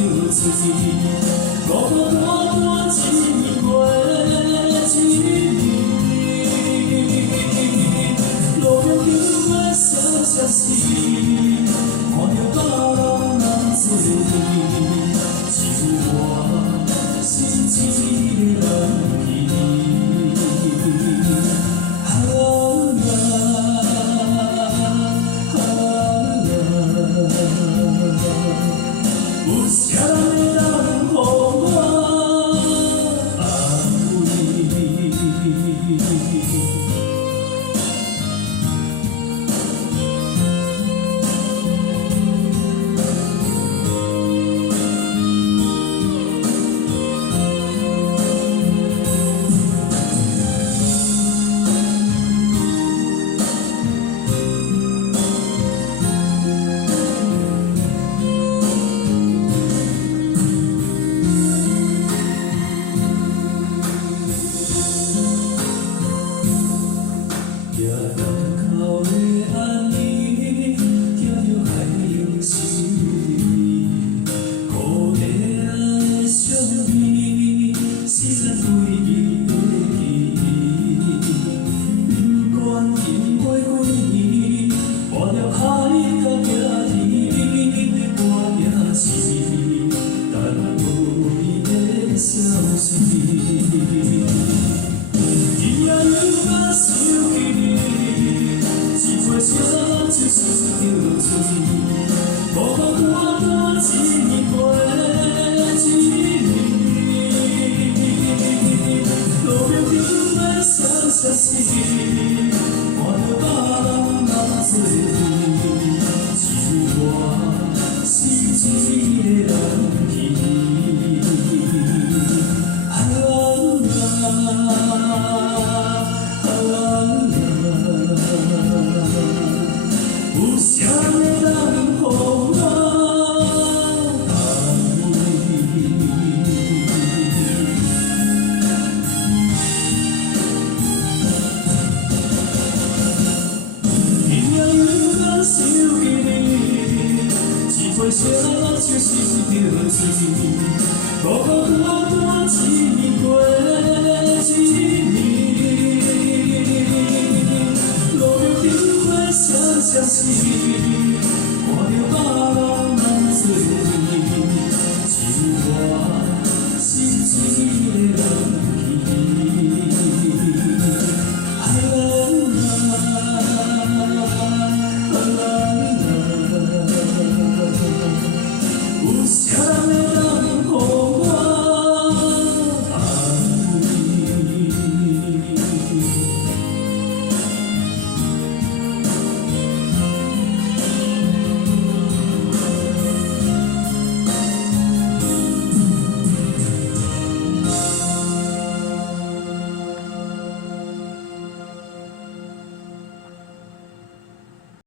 着嘴，孤孤单单一年过一年，路边丢的闪闪时，看着别人人做阵，只有我心一个人去。有啥人能予我安慰？行人口的暗暝，听着海洋声音，孤单的伤悲，是咱唯一的记忆。不管经过几年，看着海角行天，我也是等无你的消息。今夜又甲想起你，一杯烧酒想着醉，孤孤单单一年过一年，路边丢的闪闪时，看着别人人做阵，只有我心一个人去。有啥人能予我安慰？今夜又甲想起你，一杯烧酒想着醉，孤孤单单一年过一年，路边丢的闪闪时，看着